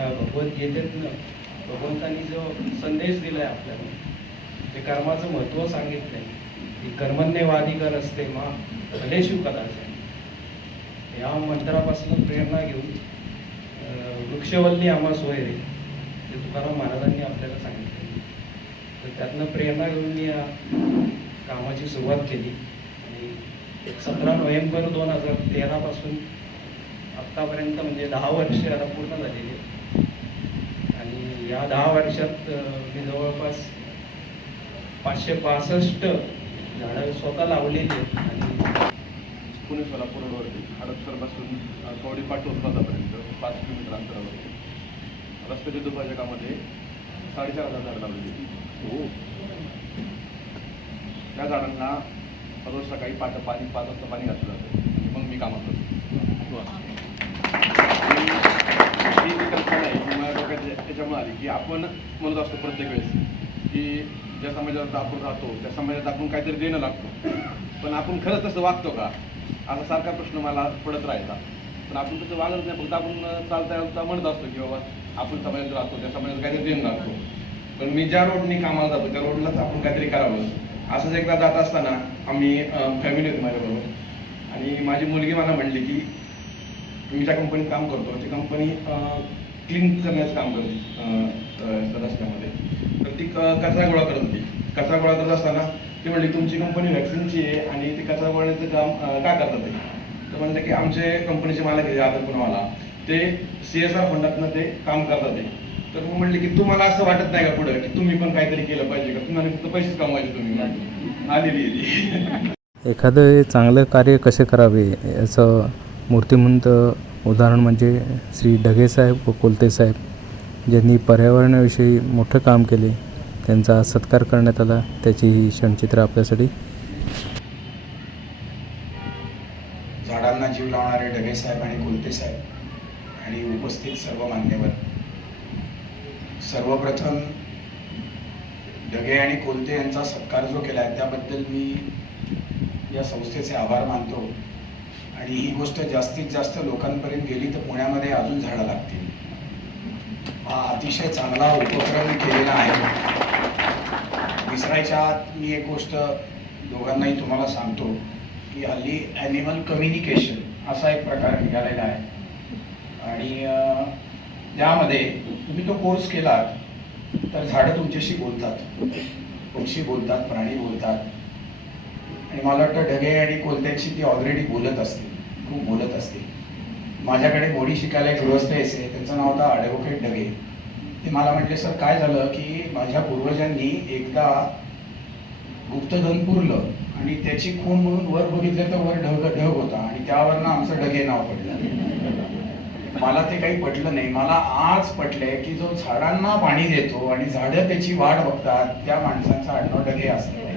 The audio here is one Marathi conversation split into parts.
त्या भगवद्गीतेतनं भगवंतांनी जो संदेश दिलाय आपल्याला ते कर्माचं महत्त्व सांगितलं आहे की कर्मण्यवाधिकर असते मा फलेशु कदाचन या मंत्रापासून प्रेरणा घेऊन वृक्षवल्ली आम्हा सोयरे ते तुकाराम महाराजांनी आपल्याला सांगितलं तर त्यातनं प्रेरणा घेऊन मी या कामाची सुरुवात केली. आणि सतरा नोव्हेंबर दोन हजार तेरापासून आत्तापर्यंत म्हणजे दहा वर्ष आता पूर्ण झालेली आणि या दहा वर्षात मी जवळपास पाचशे पासष्ट झाडं स्वतः लावलेली आहेत. आणि पुणे सोलापूर रोडवरती हडपसरपासून कवडी पाटूर पर्यंत पाच किलोमीटर अंतरावरती. रस्त्याच्या दुपारच्या कामामध्ये साडेचार हजार झाडं लावलेली त्या झाडांना रोज सकाळी पाच पाणी पाच वाजता पाणी घातलं जातं. मग मी कामात करतो त्याच्यामुळे आली. की आपण म्हणत असतो प्रत्येक वेळेस की ज्या समाजात आपण राहतो त्या समाजात आपण काहीतरी देणं लागतो. पण आपण खरंच तसं वागतो का? असा सारखा प्रश्न मला पडत राहायचा. पण आपण तसं वागत नाही फक्त आपण चालता चालता म्हणत असतो की बाबा आपण समाजात राहतो त्या समाजात काहीतरी देणं लागतो. पण मी ज्या रोडनी कामाला जातो त्या रोडलाच आपण काहीतरी करावं असंच एकदा जात असताना आम्ही फॅमिली होती माझ्याबरोबर. आणि माझी मुलगी मला म्हणली की मी ज्या कंपनीत काम करतो. ती कंपनी क्लीन करण्याचं काम करते रस्त्यामध्ये. तर ती क- कचरा गोळा करत होती. कचरा गोळा करत असताना ती म्हणली तुमची कंपनी व्हॅक्सिनची आहे आणि ती कचरा गोळण्याचं काम का करतात ते? तर म्हणते की आमचे कंपनीचे मालक आहे आदर पुनवाला ते सी एस आर फंडातनं ते काम करतात ते. तर मग म्हणले की तुम्हाला असं वाटत नाही का पुढं की तुम्ही पण काहीतरी केलं पाहिजे का? तुम्हाला फक्त पैसेच कमवायचे तुम्ही. आलेली आहे एखादं चांगलं कार्य कसे करावे याचं मूर्तिमंत उदाहरण म्हणजे श्री ढगेसाहेब व कोलतेसाहेब ज्यांनी पर्यावरणाविषयी मोठं काम केले त्यांचा सत्कार करण्यात आला त्याची ही क्षणचित्र आपल्यासाठी. झाडांना जीव लावणारे ढगे साहेब आणि कोलते साहेब आणि उपस्थित सर्व मान्यवर. सर्वप्रथम ढगे आणि कोलते यांचा सत्कार जो केला आहे त्याबद्दल मी या संस्थेचे आभार मानतो. आणि ही गोष्ट जास्तीत जास्त लोकांपर्यंत गेली तर पुण्यामध्ये अजून झाडं लागतील. हा अतिशय चांगला उपक्रम केलेला आहे. विसरायच्या आत मी एक गोष्ट दोघांनाही तुम्हाला सांगतो की हल्ली ॲनिमल कम्युनिकेशन असा एक प्रकार निघालेला आहे. आणि त्यामध्ये तुम्ही तो कोर्स केलात तर झाडं तुमच्याशी बोलतात. पक्षी बोलतात प्राणी बोलतात. आणि मला वाटतं ढगे आणि कोलत्यांशी ती ऑलरेडी बोलत असतील. खूप बोलत असतील. माझ्याकडे मोडी शिकायला एक गृहस्थ यायचे त्यांचं नाव होतं ॲडव्होकेट ढगे. ते मला म्हटले सर काय झालं की माझ्या पूर्वजांनी एकदा गुप्तधन पुरलं आणि त्याची खून म्हणून वर बघितलं तर वर ढग ढग होता आणि त्यावरनं आमचं ढगे नाव पडलं. मला ते काही पटलं नाही. मला आज पटलंय की जो झाडांना पाणी देतो आणि झाडं त्याची वाट बघतात त्या माणसांचा आडनाव ढगे असलं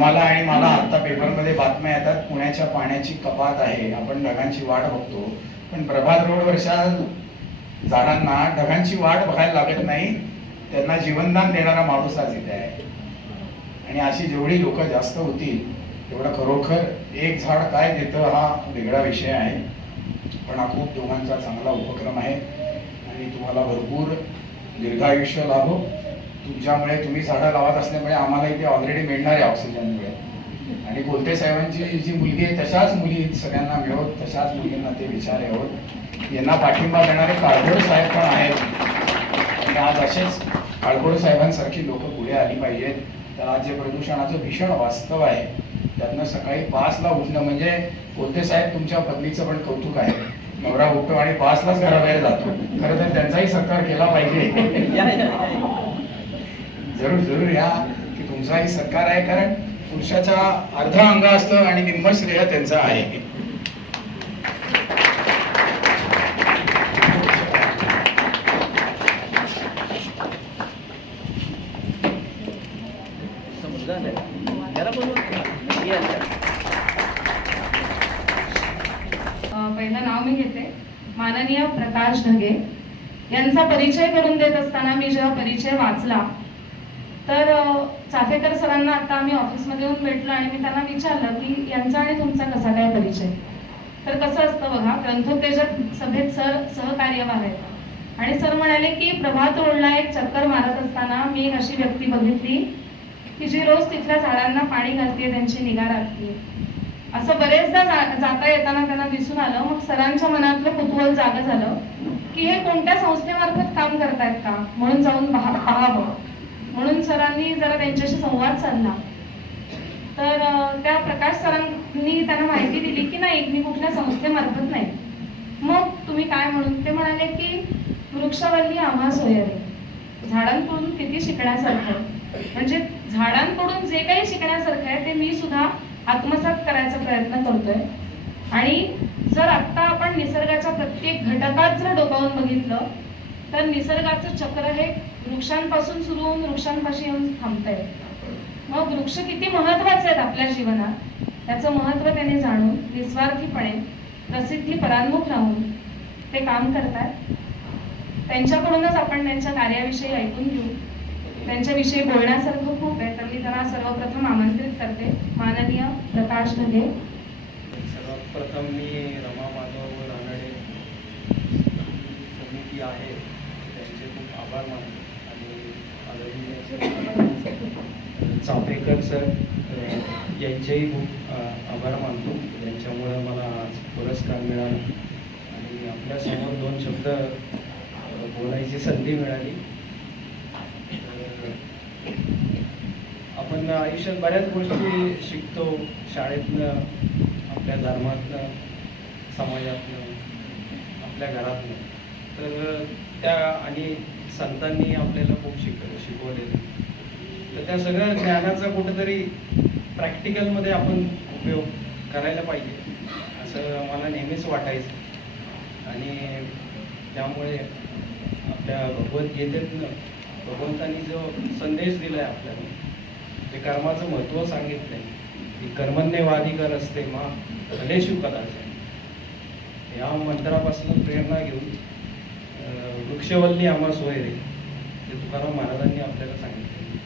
तुम्हाला आणि मला आता पेपरमध्ये बातम्या येतात पुण्याच्या पाण्याची कपात आहे. आपण ढगांची वाट बघतो. पण प्रभात रोडवरच्या झाडांना ढगांची वाट बघायला लागत नाही. त्यांना जीवनदान देणारा माणूस आज इथे आहे. आणि अशी जेवढी लोक जास्त होतील तेवढं खरोखर एक झाड काय देतं हा वेगळा विषय आहे. पण हा खूप दोघांचा चांगला उपक्रम आहे. आणि तुम्हाला भरपूर दीर्घायुष्य लाभो. तुमच्यामुळे तुम्ही झाडं लावत असल्यामुळे आम्हाला इथे ऑलरेडी मिळणार आहे ऑक्सिजनमुळे आणि कोलते साहेबांची जी मुलगी आहे तशाच मुली सगळ्यांना मिळवत तशाच मुलींना ते विचार यावं यांना पाठिंबा देणारे काळभोर साहेब पण आहेत. आणि आज असेच काळभोर साहेबांसारखी लोक पुढे आली पाहिजेत. तर आज जे प्रदूषणाचं भीषण वास्तव आहे त्यातनं सकाळी पाचला उठणं म्हणजे कोलते साहेब तुमच्या पत्नीचं पण कौतुक आहे. नवरा उठतो आणि पाचलाच घराबाहेर जातो. खरं तर त्यांचाही सत्कार केला पाहिजे. जरूर जरूर या की तुमचाही सत्कार आहे कारण पुरुषाचा अर्धा अंग असतं आणि निम्म श्रेय त्यांचं आहे. पहिलं नाव मी घेते. माननीय प्रकाश ढगे. यांचा परिचय करून देत असताना मी जेव्हा परिचय वाचला तर चाफेकर सरांना आता आम्ही ऑफिसमध्ये येऊन भेटलो आणि मी त्यांना विचारलं की यांचा आणि तुमचा कसा काय परिचय? तर कसं असतं बघा ग्रंथोत्तेजक सभेत सर सहकार्यवाह आहेत. आणि सर म्हणाले की प्रभात रोडला एक चक्कर मारत असताना मी एक अशी व्यक्ती बघितली की जी रोज तिथल्या झाडांना पाणी घालते त्यांची निगा राखते असं बरेचदा जा- जाता येताना त्यांना दिसून आलं. मग सरांच्या मनातलं कुतूहल जागं झालं की हे कोणत्या संस्थेमार्फत काम करतायत का? म्हणून जाऊन पहा पाहावं. म्हणून सरांनी जरा त्यांच्याशी संवाद साधला. तर त्या प्रकाश सरांनी त्यांना माहिती दिली की नाही मी कुठल्या संस्थेमार्फत नाही. मग तुम्ही काय म्हणून? ते म्हणाले की वृक्षवल्ली आम्हा सोयरे. झाडांकडून किती शिकण्यासारखं. आहे. म्हणजे झाडांकडून जे काही शिकण्यासारखं आहे ते मी सुद्धा आत्मसात करायचा प्रयत्न करतोय. आणि जर आत्ता आपण निसर्गाच्या प्रत्येक घटकात जर डोकावून बघितलं तर निसर्गाचं चक्र हे वृक्षांपासून सुरू होऊन वृक्षांपाशी येऊन थांबतंय. मग वृक्ष किती महत्त्वाचे आहेत आपल्या जीवनात? त्याचं महत्त्व त्याने जाणून निस्वार्थीपणे प्रसिद्धी परानमुख राहून ते काम करतात त्यांच्याकडूनच आपण त्यांच्या कार्याविषयी ऐकून घेऊ. त्यांच्याविषयी बोलण्यासारखं खूप आहे तर मी त्यांना सर्वप्रथम आमंत्रित करते. माननीय प्रकाश ढगे. सर्वप्रथम मी रमा माधव रानडे समिती आहे. त्यांचे खूप आभार मानतो आणि आदरणीय सर चापेकर सर यांचेही खूप आभार मानतो. यांच्यामुळं मला आज पुरस्कार मिळाला. आणि आपल्यासमोर दोन शब्द बोलायची संधी मिळाली. तर, आपण आयुष्यात बऱ्याच गोष्टी शिकतो. शाळेतनं आपल्या धर्मातनं समाजातनं आपल्या घरातनं. तर त्या आणि संतांनी आपल्याला खूप शिक शिकवलेलं. तर त्या सगळ्या ज्ञानाचा कुठेतरी प्रॅक्टिकलमध्ये आपण उपयोग करायला पाहिजे. असं मला नेहमीच वाटायचं. आणि त्यामुळे आपल्या भगवद्गीतेतनं भगवंतांनी जो संदेश दिला आहे आपल्याला ते कर्माचं महत्त्व सांगितलंय. की कर्मण्यवाधिकार असते मा भलेशु कदाचन या मंत्रापासून प्रेरणा घेऊन वृक्षवल्ली आम्हा सोयरे ते तुकाराम महाराजांनी आपल्याला सांगितलं.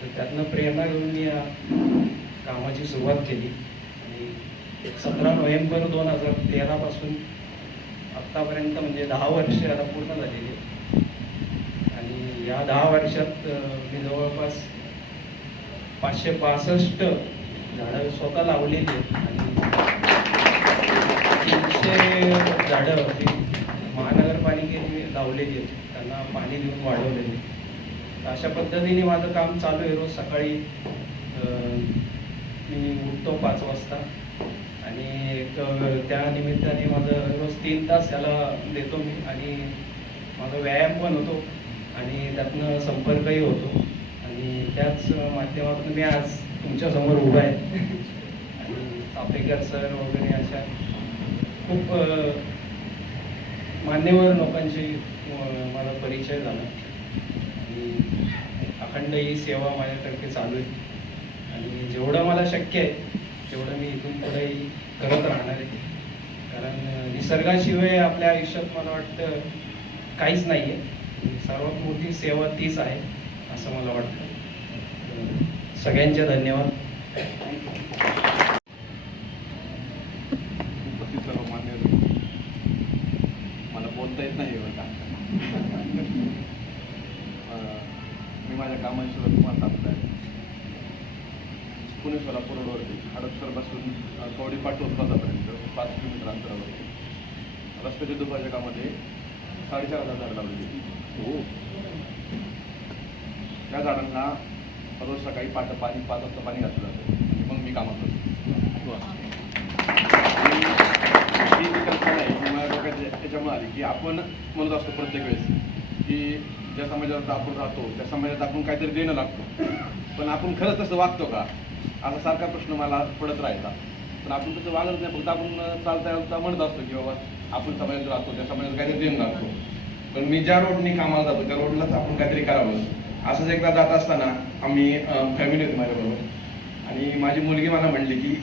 तर त्यातनं प्रेरणा घेऊन मी या कामाची सुरुवात केली. आणि सतरा नोव्हेंबर दोन हजार तेरापासून आत्तापर्यंत म्हणजे दहा वर्ष आता पूर्ण झालेली आणि या दहा वर्षात मी जवळपास पाचशे पासष्ट झाडं स्वतः लावलेली आहेत. आणि तीनशे झाडं महानगरपालिकेने लावलेली आहेत. त्यांना पाणी देऊन वाढवलेली तर अशा पद्धतीने माझं काम चालू आहे रोज सकाळी मी उठतो पाच वाजता. आणि एक, त्या निमित्ताने माझं रोज तीन तास त्याला देतो मी. आणि माझा व्यायाम पण होतो. आणि त्यातनं संपर्कही होतो. आणि त्याच माध्यमातून मी आज तुमच्यासमोर उभा आहे. आणि चापेकर सर वगैरे अशा खूप मान्यवर लोकांशी मला परिचय झाला. आणि अखंड ही सेवा माझ्यातर्फे चालू आहे. आणि जेवढं मला शक्य आहे तेवढं मी इथून पुढेही करत राहणार आहे. कारण निसर्गाशिवाय आपल्या आयुष्यात मला वाटतं काहीच नाही आहे सर्वात मोठी सेवा तीच आहे असं मला वाटतं. सगळ्यांचे धन्यवाद उपस्थित सर्व मान्य मला बोलता येत नाही बरं का अं, मी माझ्या कामाची सुरुवात तुम्हाला आहे पुणे सोलापूर रोडवरती हडपसरपासून कवडी पाटोल पाच किलोमीटर अंतरावरती. रस्त्याच्या दुपारच्या कामामध्ये साडेचार हजार झाडं लावलेली हो. त्या झाडांना रोज सकाळी पाठ पाणी पाच वाजता पाणी घातलं जातं. मग मी कामात करतो आणि ही कल्पना आहे ही माझ्या डोक्यात त्याच्यामुळे आली की आपण म्हणत असतो प्रत्येक वेळेस की ज्या समाजात आपण राहतो त्या समाजात आपण काहीतरी देणं लागतो. पण आपण खरंच तसं वागतो का? असा सारखा प्रश्न मला पडत राहायचा. पण आपण तसं वागत नाही फक्त आपण चालता चालता म्हणत असतो की बाबा आपण समाजात राहतो त्या समाजात काहीतरी देणं लागतो. पण मी ज्या रोडनी कामाला जातो त्या रोडलाच आपण काहीतरी करावं. असंच एकदा जात असताना आम्ही फॅमिली होती माझ्याबरोबर. आणि माझी मुलगी मला म्हणली की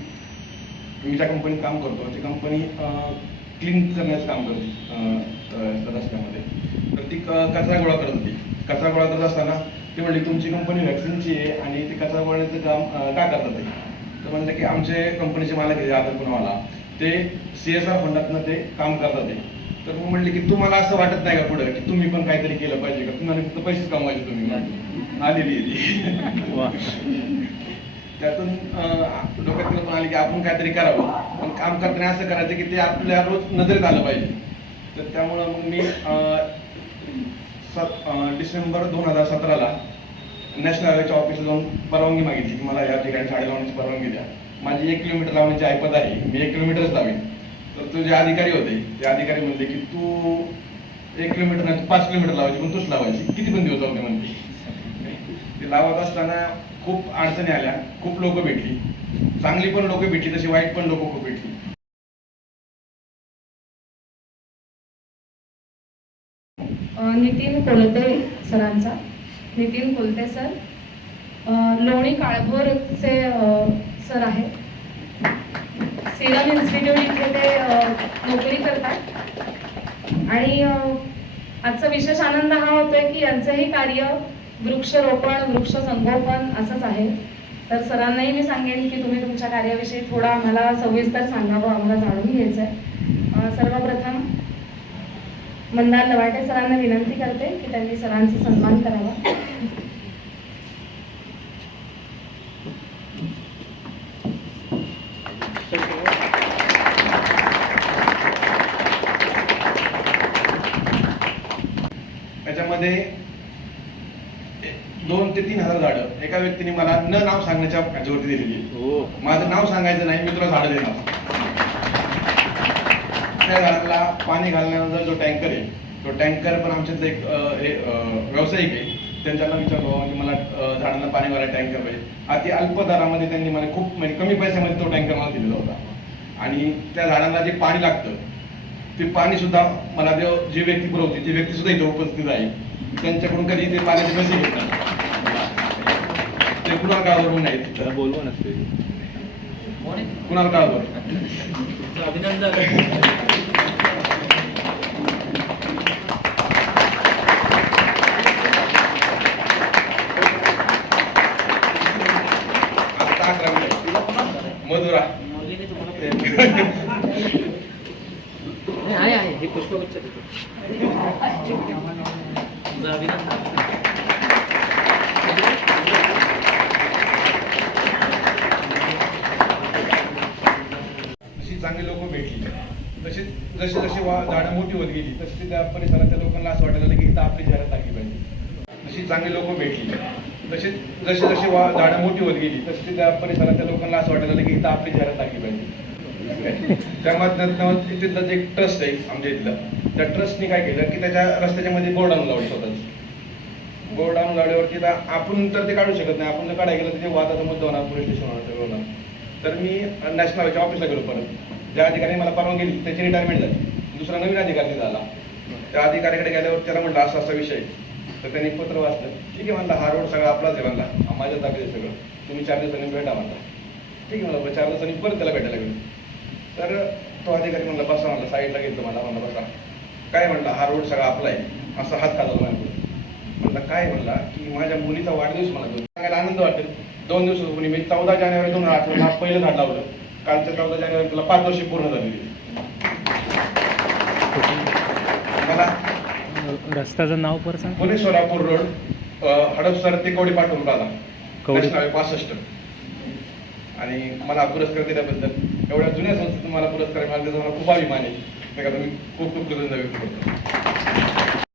मी ज्या कंपनीत काम करतो ती कंपनी क्लीन करण्याचं काम करते रस्त्यामध्ये ती कचरा गोळा करत होती. कचरा गोळा करत असताना ती म्हणली तुमची कंपनी व्हॅक्सिनची आहे आणि ती कचरा गोळ्याचं काम का करतात तर म्हणलं की आमचे कंपनीचे मालक आहे आदर पुनावाला ते सी एस आर फंडातनं ते काम करतात ते. तर मग म्हणले की तुम्हाला असं वाटत नाही का पुढं की तुम्ही पण काहीतरी केलं पाहिजे का? तुम्हाला फक्त पैसेच कमवायचे तुम्ही. म्हणले. आलेली त्यातून डोक्यात आली की आपण काहीतरी करावं. पण काम करताना असं करायचं की ते आपल्या रोज नजरेत आलं पाहिजे. तर त्यामुळं मग मी सात- डिसेंबर दोन हजार सतराला नॅशनल हायवेच्या ऑफिसला जाऊन परवानगी मागितली की मला या ठिकाणी साडे लावण्याची परवानगी द्या. माझी एक किलोमीटर लावण्याची ऐपत आहे मी एक किलोमीटरच लावेन तर तो जे अधिकारी होते ते अधिकारी म्हणले की तू एक किलोमीटर नाही पाच किलोमीटर लावायची पण तूच लावायची. किती पण दिवस होते म्हणते ते लावत असताना खूप अडचणी आल्या खूप लोक भेटली. चांगली पण लोक भेटली तशी वाईट पण लोक खूप भेटली. नितीन कोलते सरांचा. नितीन कोलते सर. लोणी काळभोरचे सर आहे सिरम इन्स्टिट्यूट इथे ते नोकरी करतात. आणि आजचा विशेष आनंद हा होतोय की यांचंही कार्य वृक्षरोपण वृक्ष संगोपन असंच आहे. तर सरांनाही मी सांगेन की तुम्ही तुमच्या कार्याविषयी थोडं आम्हाला सविस्तर सांगावं आम्हाला जाणून घ्यायचं आहे सर्वप्रथम मंदार लवाटे सरांना विनंती करते की त्यांनी सरांचा सन्मान करावा. त्याच्यामध्ये दोन ते तीन हजार झाडं एका व्यक्तीने मला न नाव सांगण्याच्या ह्याच्यावरती दिलेली. हो. माझं नाव सांगायचं नाही मी तुला झाडं देणार. त्या झाडाला पाणी घालण्यानंतर जो टँकर आहे तो टँकर पण आमच्यातलं एक हे व्यावसायिक आहे. त्यांच्याला विचारलो की मला अं, झाडांना पाणी भरायला टँकर पाहिजे. अति अल्प दरामध्ये त्यांनी मला खूप म्हणजे कमी पैशामध्ये तो टँकर मला दिलेला होता. आणि त्या झाडांना जे पाणी लागतं ते पाणी सुद्धा मला देव जी व्यक्ती पुरवते ती व्यक्ती सुद्धा इथे उपस्थित आहे. त्यांच्याकडून कधी ते पाण्याचे पैसे घेत नाही. ते कुणाल गावावरून नाहीत बोलवा नसते कुणाल गावावर आता मधुरा आहे अशी चांगली लोक भेटली तशी जशी जशी वा झाडं मोठी होत गेली तशी त्या परिसरातल्या लोकांना असं वाटायला लागलं की इथं आपली जाहिरात टाकली पाहिजे. अशी चांगली लोक भेटली तशी जशी जशी वा झाडं मोठी होत गेली तशी त्या परिसरातल्या लोकांना असं वाटायला लागलं की इथं आपली जाहिरात टाकली पाहिजे. त्या तिथलं जे एक ट्रस्ट आहे आमच्या इथलं त्या ट्रस्टने काय केलं की त्याच्या रस्त्याच्या मध्ये बोर्ड आणून लावलं स्वतःच. बोर्ड आणून लावल्यावरती आपण तर ते काढू शकत नाही. आपण जर काढायला गेलं तर ते वादाचा मुद्दा होणार पोलीस स्टेशन होणार सगळं होणार. तर मी नॅशनल ऑफिसला गेलो परत. ज्या अधिकारी मला परवानगी दिली त्याची रिटायरमेंट झाली. दुसरा नवीन अधिकारी झाला. त्या अधिकाऱ्याकडे गेल्यावर त्याला म्हटलं असा असा विषय तर त्यांनी पत्र वाचलं. ठीक आहे म्हणला हा रोड सगळा आपलाच आहे म्हणला. माझ्या आहे सगळं. तुम्ही चार दिवसांनी भेटा म्हणला. ठीक आहे म्हणलं चार दिवसांनी परत त्याला भेटायला गेलो. तर तो अधिकारी म्हणला बसा म्हणला साईडला घेतलं मला म्हणला बसा. काय म्हणला हा रोड सगळा आपला आहे. असा हात खाला माझ्याकडे म्हणलं काय म्हणला की माझ्या मुलीचा वाढदिवस मला सांगायला आनंद वाटेल. दोन दिवसापूर्वी मी चौदा जानेवारी दोन हजार अठरा पहिलं झाड लावलं. कालच्या चौदा जानेवारी तुला पाच वर्ष पूर्ण झालेली. मला रस्त्याचं नाव पर सांग. पुणे सोलापूर रोड हडपसर ते कवडी. पाठवून कवडी. पासष्ट. आणि मला पुरस्कार दिल्याबद्दल एवढ्या जुन्या संस्थेतून मला पुरस्कार मिळाला त्याचा मला खूप अभिमान आहे. त्याकरता मी खूप खूप कृतज्ञता व्यक्त करतो